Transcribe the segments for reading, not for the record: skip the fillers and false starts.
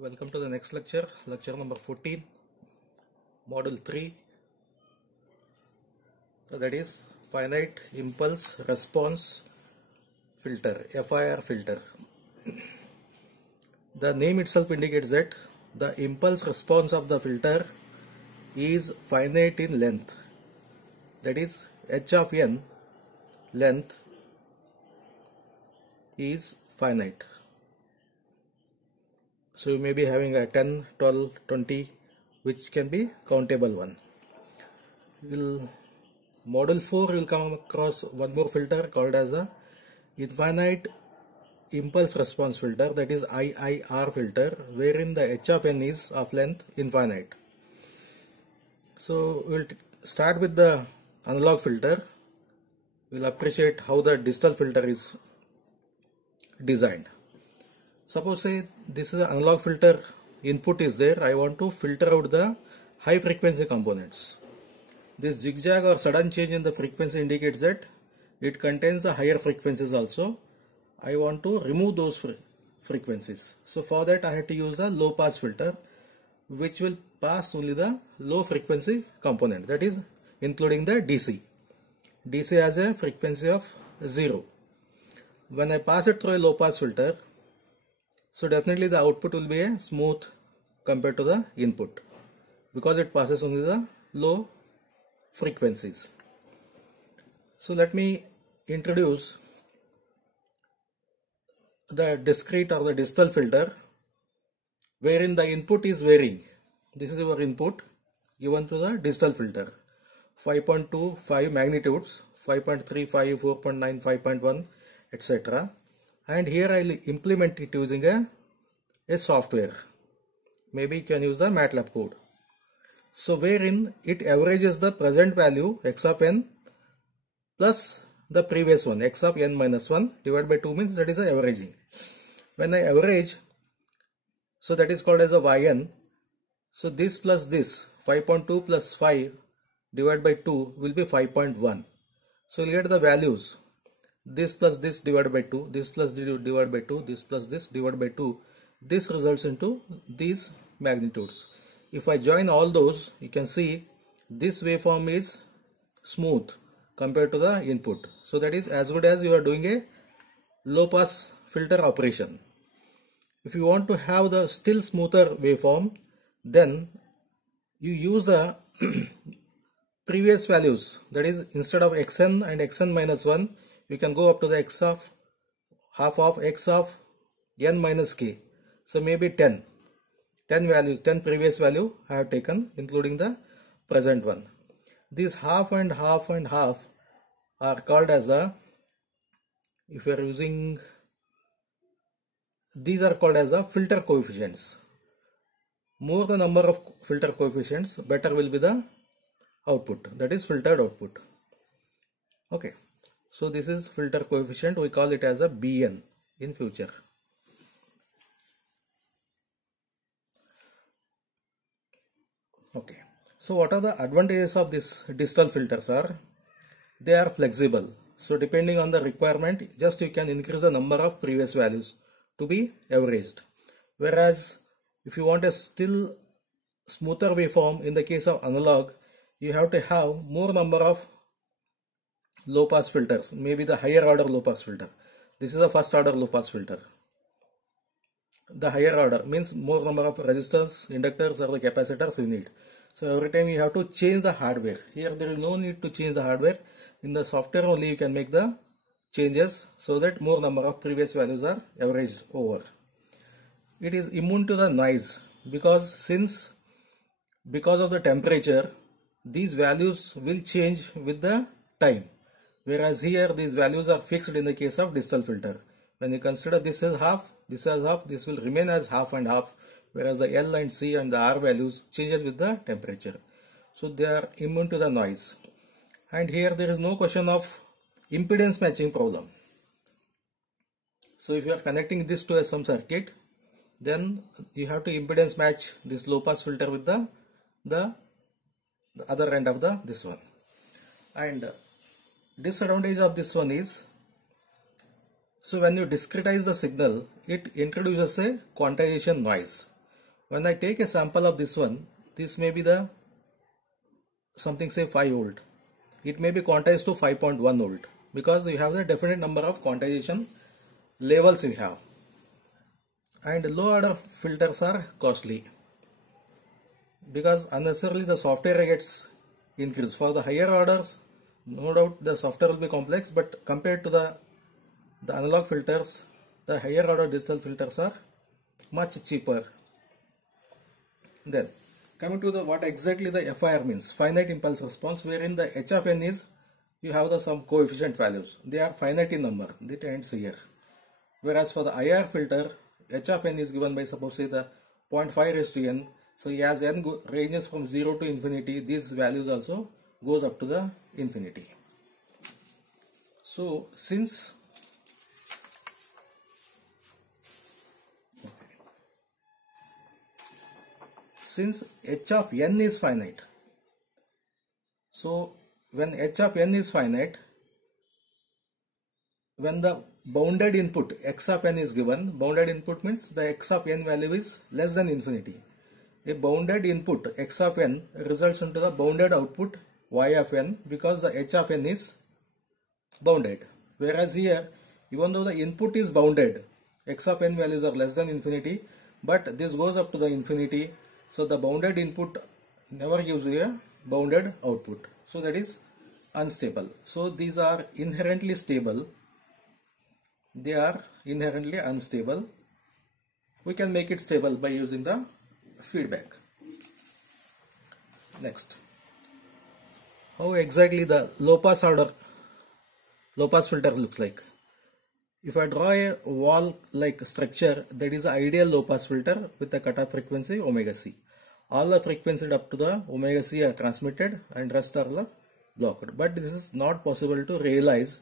Welcome to the next lecture, lecture number 14, module 3. So that is finite impulse response filter, FIR filter. The name itself indicates that the impulse response of the filter is finite in length. That is h of n length is finite. So you may be having a 10, 12, 20 which can be countable one. Module 4 will come across one more filter called as a infinite impulse response filter, that is IIR filter, wherein the h of n is of length infinite. So we'll start with the analog filter. We'll appreciate how the digital filter is designed. Suppose say this is an analog filter, input is there, I want to filter out the high frequency components. This zigzag or sudden change in the frequency indicates that it contains the higher frequencies also. I want to remove those frequencies. So for that I have to use a low pass filter which will pass only the low frequency component, that is including the DC. DC has a frequency of 0. When I pass it through a low pass filter, so definitely the output will be a smooth compared to the input because it passes only the low frequencies. So let me introduce the discrete or the digital filter wherein the input is varying. This is your input given to the digital filter. 5.25 magnitudes, 5.35, 4.9, 5.1, etc. And here I will implement it using a software. Maybe you can use the MATLAB code. So wherein it averages the present value x of n plus the previous one, x of n minus 1 divided by 2 means that is the averaging. When I average, so that is called as a yn. So this plus this, 5.2 plus 5 divided by 2 will be 5.1. So you will get the values. This plus this divided by 2, this plus this divided by 2, this plus this divided by 2. This results into these magnitudes. If I join all those, you can see this waveform is smooth compared to the input. So that is as good as you are doing a low pass filter operation. If you want to have the still smoother waveform, then you use the previous values, that is instead of xn and xn minus 1, you can go up to the x of half of x of n minus k. So maybe 10 value, 10 previous value I have taken including the present one. These half and half and half are called as the, if you are using, these are called as the filter coefficients. More the number of filter coefficients, better will be the output, that is filtered output. Okay. So this is filter coefficient, we call it as a Bn in future. Okay. So what are the advantages of this digital filters are? They are flexible. So depending on the requirement, just you can increase the number of previous values to be averaged. Whereas if you want a still smoother waveform, in the case of analog, you have to have more number of low pass filters, maybe the higher order low pass filter. This is the first order low pass filter. The higher order means more number of resistors, inductors or the capacitors you need. So every time you have to change the hardware. Here there is no need to change the hardware. In the software only you can make the changes so that more number of previous values are averaged over. It is immune to the noise because of the temperature, these values will change with the time. Whereas here these values are fixed in the case of digital filter. When you consider this as half, this as half, this will remain as half and half, whereas the L and C and the R values changes with the temperature. So they are immune to the noise. And here there is no question of impedance matching problem. So if you are connecting this to some circuit, then you have to impedance match this low pass filter with the other end of this one. And disadvantage of this one is, so when you discretize the signal, it introduces a quantization noise. When I take a sample of this one, this may be the something say 5 volt. It may be quantized to 5.1 volt because you have the definite number of quantization levels you have. And low order filters are costly because unnecessarily the software gets increased. For the higher orders, no doubt the software will be complex, but compared to the analog filters, the higher order digital filters are much cheaper. Then coming to the what exactly the FIR means, finite impulse response, wherein the H of n is you have the some coefficient values. They are finite in number. That ends here. Whereas for the IR filter, H of n is given by suppose say the 0.5 raised to n. So as n ranges from 0 to infinity, these values also goes up to the infinity. So since H of n is finite, so when H of n is finite, when the bounded input x of n is given, bounded input means the x of n value is less than infinity. A bounded input x of n results into the bounded output y of n because the h of n is bounded. Whereas here, even though the input is bounded, x of n values are less than infinity, but this goes up to the infinity. So the bounded input never gives you a bounded output. So that is unstable. So these are inherently stable. They are inherently unstable. We can make it stable by using the feedback. Next, how exactly the low pass filter looks like. If I draw a wall like structure, that is the ideal low pass filter with the cutoff frequency omega c. All the frequencies up to the omega c are transmitted and rest are blocked. But this is not possible to realize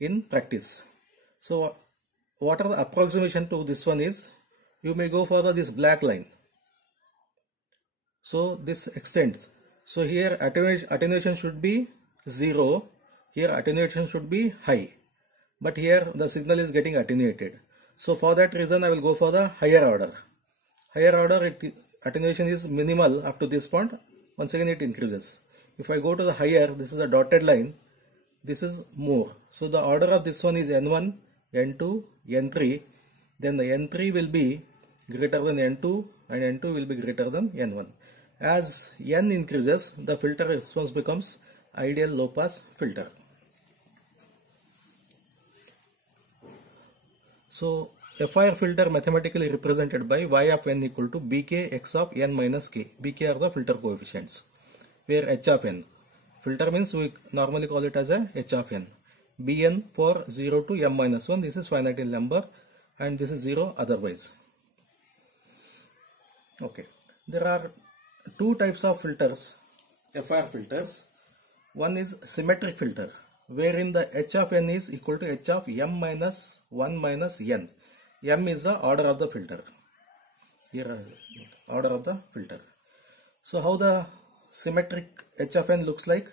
in practice. So what are the approximation to this one is, you may go for this black line. So this extends. So here attenuation should be 0. Here attenuation should be high. But here the signal is getting attenuated. So for that reason I will go for the higher order. Higher order attenuation is minimal up to this point. Once again it increases. If I go to the higher, this is a dotted line. This is more. So the order of this one is N1, N2, N3. Then the N3 will be greater than N2 and N2 will be greater than N1. As N increases, the filter response becomes ideal low pass filter. So FIR filter mathematically represented by y of n equal to bk x of n minus k. Bk are the filter coefficients, where h of n, filter means we normally call it as a h of n. Bn for 0 to m minus 1, this is finite in number, and this is 0 otherwise. Okay, there are two types of filters, FIR filters. One is symmetric filter, wherein the h of n is equal to h of m minus 1 minus n. M is the order of the filter. Here, order of the filter. So how the symmetric h of n looks like?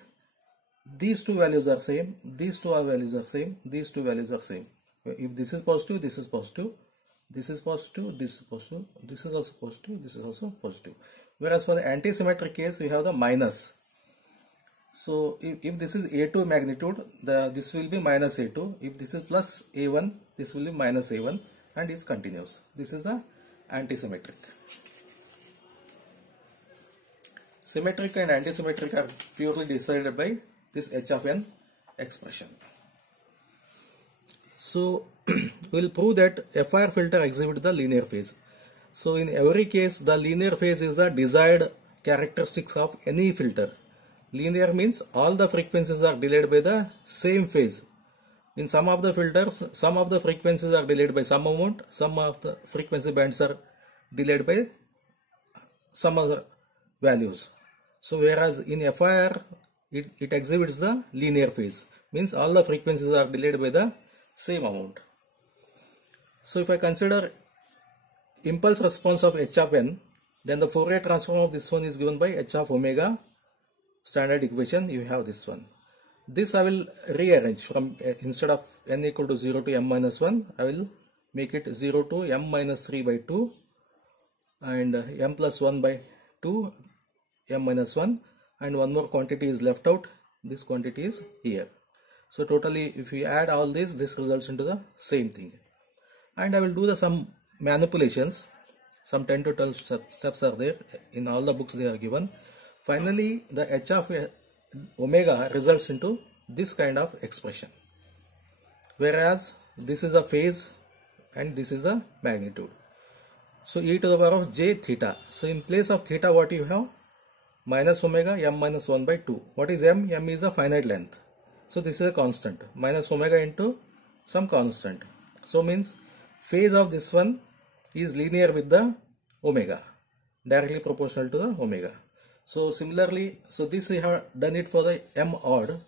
These two values are same, these two values are same, these two values are same. If this is positive, this is positive, this is positive, this is positive, this is also positive, this is also positive. Whereas for the anti-symmetric case, we have the minus. So if this is A2 magnitude, this will be minus A2. If this is plus A1, this will be minus A1, and it continues. This is the anti-symmetric. Symmetric and anti-symmetric are purely decided by this h of n expression. So we will prove that FIR filter exhibits the linear phase. So in every case, the linear phase is the desired characteristics of any filter. Linear means all the frequencies are delayed by the same phase. In some of the filters, some of the frequencies are delayed by some amount, some of the frequency bands are delayed by some other values. So whereas in FIR, it exhibits the linear phase, means all the frequencies are delayed by the same amount. So if I consider impulse response of h of n, then the Fourier transform of this one is given by h of omega. Standard equation, you have this one. This I will rearrange from instead of n equal to 0 to m minus 1, I will make it 0 to m minus 3 by 2, and m plus 1 by 2, m minus 1, and one more quantity is left out. This quantity is here. So totally if we add all this results into the same thing. And I will do some manipulations. Some 10 to 12 steps are there in all the books, they are given. Finally the h of omega results into this kind of expression, whereas this is a phase and this is a magnitude. So e to the power of j theta. So in place of theta what you have? Minus omega m minus 1 by 2. What is m? M is a finite length. So this is a constant. Minus omega into some constant. So means phase of this one is linear with the omega, directly proportional to the omega. So similarly, so this we have done it for the m odd.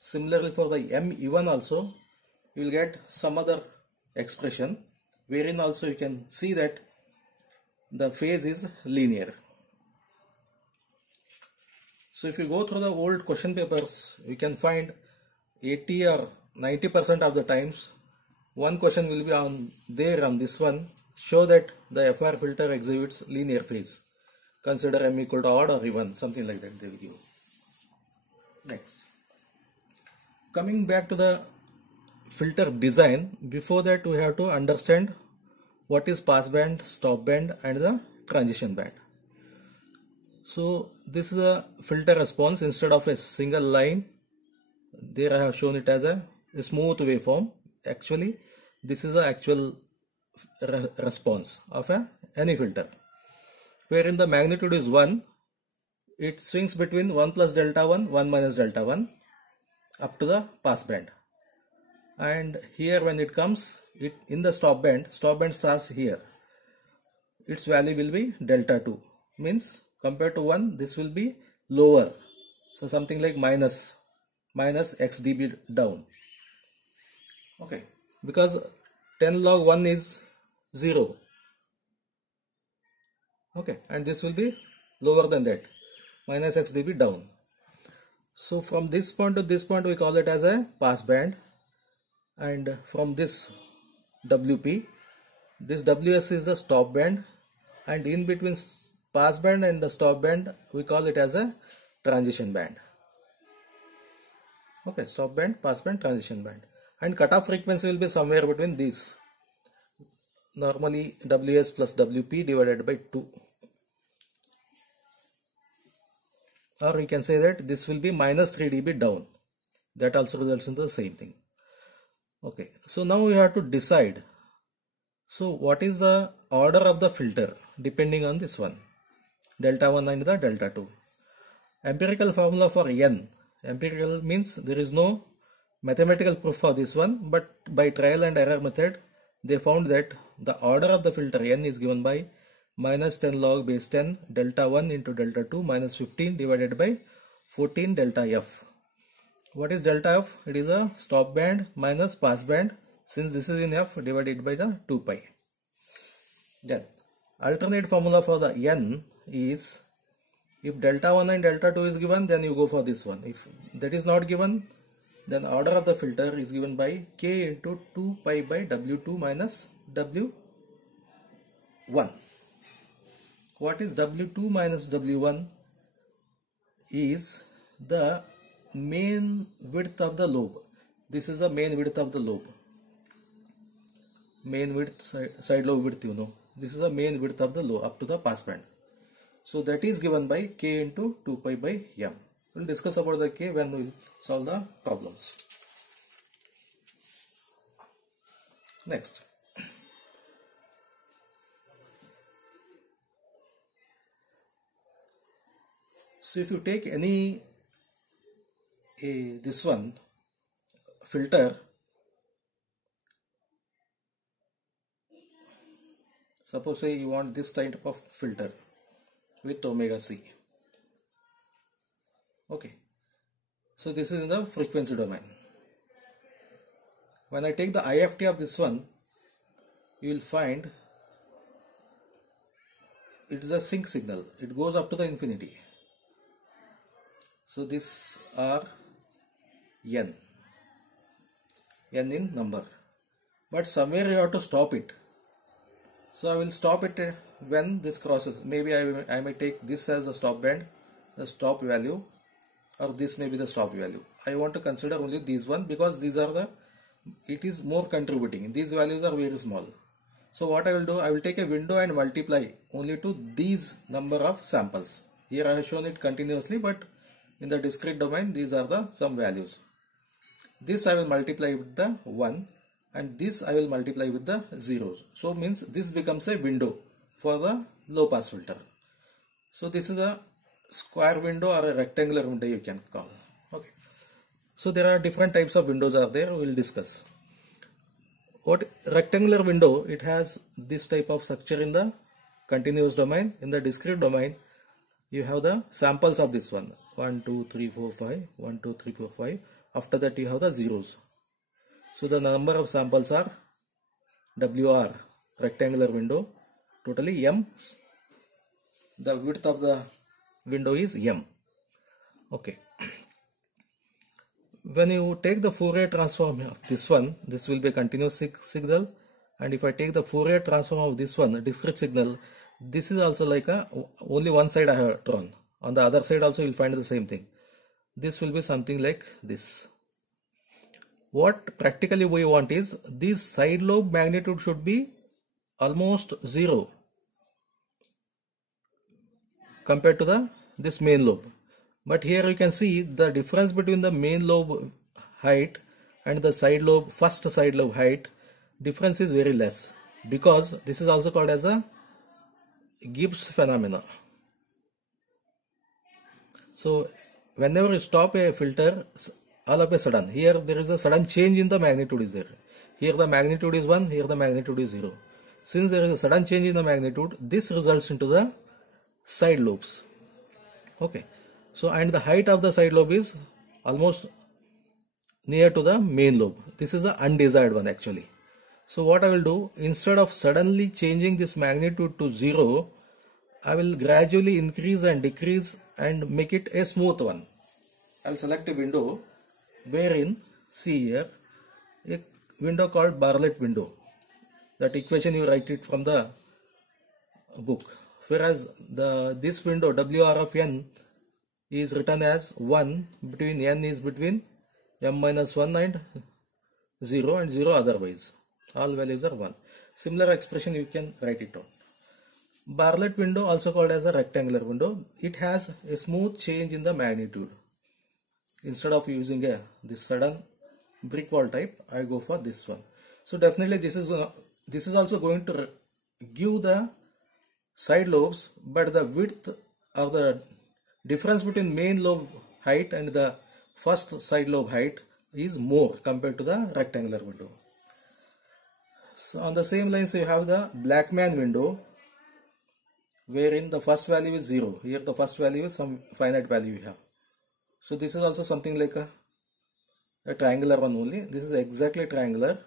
Similarly for the m even also, you will get some other expression wherein also you can see that the phase is linear. So if you go through the old question papers, you can find 80 or 90% of the times one question will be on this one, show that the FR filter exhibits linear phase. Consider m equal to odd or even, something like that they will give. Next, coming back to the filter design, before that we have to understand what is pass band, stop band and the transition band. So this is a filter response. Instead of a single line, there I have shown it as a smooth waveform. Actually this is the actual response of any filter, wherein the magnitude is 1. It swings between 1 plus delta 1, 1 minus delta 1 up to the pass band. And here when it comes in the stop band starts here. Its value will be delta 2, means compared to 1 this will be lower. So something like minus x dB down. Okay, because 10 log 1 is 0. Okay, and this will be lower than that, minus x dB down. So from this point to this point we call it as a pass band, and from this WP, this WS is the stop band, and in between pass band and the stop band we call it as a transition band. Okay, stop band, pass band, transition band, and cutoff frequency will be somewhere between these. Normally WS plus WP divided by 2, or we can say that this will be minus 3 dB down. That also results into the same thing. Okay, so now we have to decide. So what is the order of the filter depending on this one, delta 1 and the delta 2. Empirical formula for n. Empirical means there is no mathematical proof for this one, but by trial and error method they found that the order of the filter n is given by minus 10 log base 10 delta 1 into delta 2 minus 15 divided by 14 delta f. What is delta f? It is a stop band minus pass band, since this is in f, divided by the 2 pi. Then alternate formula for the n is, if delta 1 and delta 2 is given, then you go for this one. If that is not given, then order of the filter is given by k into 2 pi by W2 minus W1. What is W2 minus W1? Is the main width of the lobe. This is the main width of the lobe. Main width, side lobe width, you know. This is the main width of the lobe up to the pass band. So that is given by k into 2 pi by m. We will discuss about the k when we solve the problems. Next, so if you take any this one filter, suppose say you want this type of filter with omega c. Okay, so this is in the frequency domain. When I take the IFT of this one, you will find it is a sync signal. It goes up to the infinity. So these are n in number, but somewhere you have to stop it. So I will stop it when this crosses, maybe I may take this as the stop band, the stop value, or this may be the stop value. I want to consider only these one because these are the, it is more contributing. These values are very small. So what I will do, I will take a window and multiply only to these number of samples. Here I have shown it continuously, but in the discrete domain these are the some values. This I will multiply with the 1 and this I will multiply with the zeros. So means this becomes a window for the low pass filter. So this is a square window or a rectangular window you can call. Okay. So there are different types of windows are there, we will discuss. What rectangular window, it has this type of structure in the continuous domain. In the discrete domain you have the samples of this one, 1 2 3 4 5, 1 2 3 4 5. After that you have the zeros. So the number of samples are WR, rectangular window, totally M. The width of the window is M. Okay. When you take the Fourier transform of this one, this will be a continuous signal, and if I take the Fourier transform of this one, a discrete signal, this is also like a only one side I have drawn. On the other side also you will find the same thing. This will be something like this. What practically we want is this side lobe magnitude should be almost 0 compared to this main lobe. But here you can see the difference between the main lobe height and the side lobe, first side lobe height, difference is very less, because this is also called as a Gibbs phenomena. So whenever you stop a filter, all of a sudden, here there is a sudden change in the magnitude is there. Here the magnitude is 1, here the magnitude is 0. Since there is a sudden change in the magnitude, this results into the side lobes. Okay. So and the height of the side lobe is almost near to the main lobe. This is the undesired one actually. So what I will do, instead of suddenly changing this magnitude to 0, I will gradually increase and decrease and make it a smooth one. I will select a window wherein, see here, a window called Bartlett window. That equation you write it from the book. Whereas this window WR of n is written as 1, between n is between m minus 1 and 0 and 0 otherwise. All values are 1. Similar expression you can write it down. Bartlett window, also called as a rectangular window, it has a smooth change in the magnitude. Instead of using this sudden brick wall type, I go for this one. So definitely this is also going to give the side lobes, but the width of the difference between main lobe height and the first side lobe height is more compared to the rectangular window. So on the same lines you have the Blackman window, wherein the first value is 0. Here the first value is some finite value you have. So this is also something like a triangular one only. This is exactly triangular.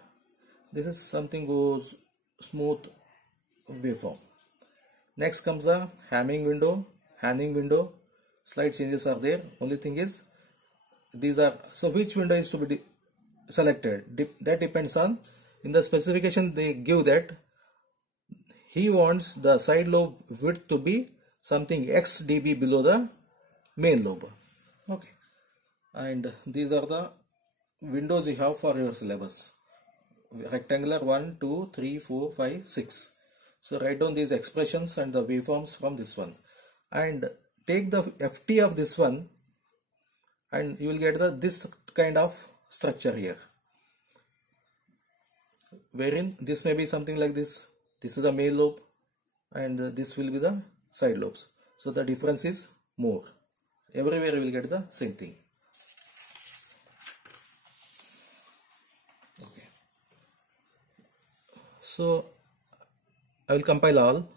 This is something goes smooth waveform. Next comes the Hanning window. Slight changes are there. Only thing is these are, so which window is to be selected? That depends on, in the specification they give that he wants the side lobe width to be something x dB below the main lobe. Okay, and these are the windows you have for your syllabus. Rectangular 1, 2, 3, 4, 5, 6. So write down these expressions and the waveforms from this one, and take the FT of this one, and you will get this kind of structure here, wherein this may be something like this. This is the main lobe and this will be the side lobes. So the difference is more. Everywhere you will get the same thing. Okay. So I will compile all.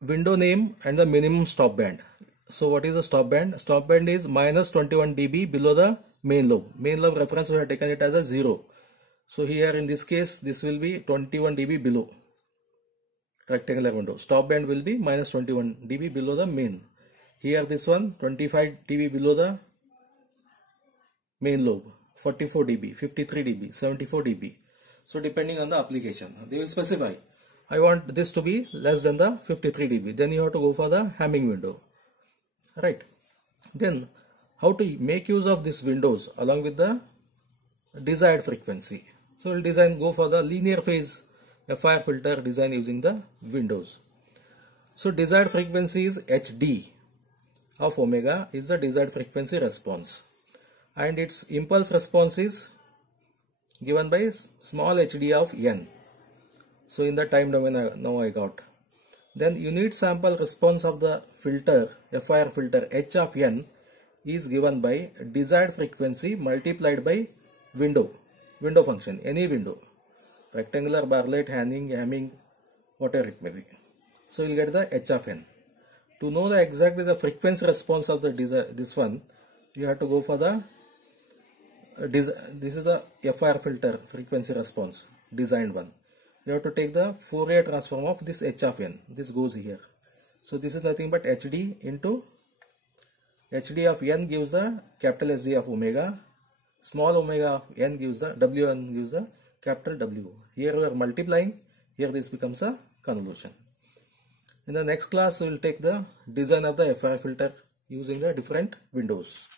Window name and the minimum stop band. So what is the stop band? Stop band is minus 21 dB below the main lobe. Main lobe reference we have taken it as a 0. So here in this case this will be 21 dB below rectangular window. Stop band will be minus 21 dB below the main. Here this one 25 dB below the main lobe, 44 dB, 53 dB, 74 dB. So depending on the application they will specify. I want this to be less than the 53 dB. Then you have to go for the Hamming window, right? Then how to make use of these windows along with the desired frequency. So we'll go for the linear phase FIR filter design using the windows. So desired frequency is HD of omega is the desired frequency response, and its impulse response is given by small hd of n. So in the time domain now I got. Then unit sample response of the filter FIR filter h of n is given by desired frequency multiplied by window function, any window, rectangular, Bartlett, Hamming, whatever it may be. So you'll get the h of n. To know the exactly the frequency response of the this one, you have to go for the this is the FIR filter frequency response designed one. You have to take the Fourier transform of this h of n. This goes here. So this is nothing but hd into hd of n gives the capital SD of omega, small omega of n gives the wn gives the capital W. Here we are multiplying, here this becomes a convolution. In the next class we will take the design of the FIR filter using the different windows.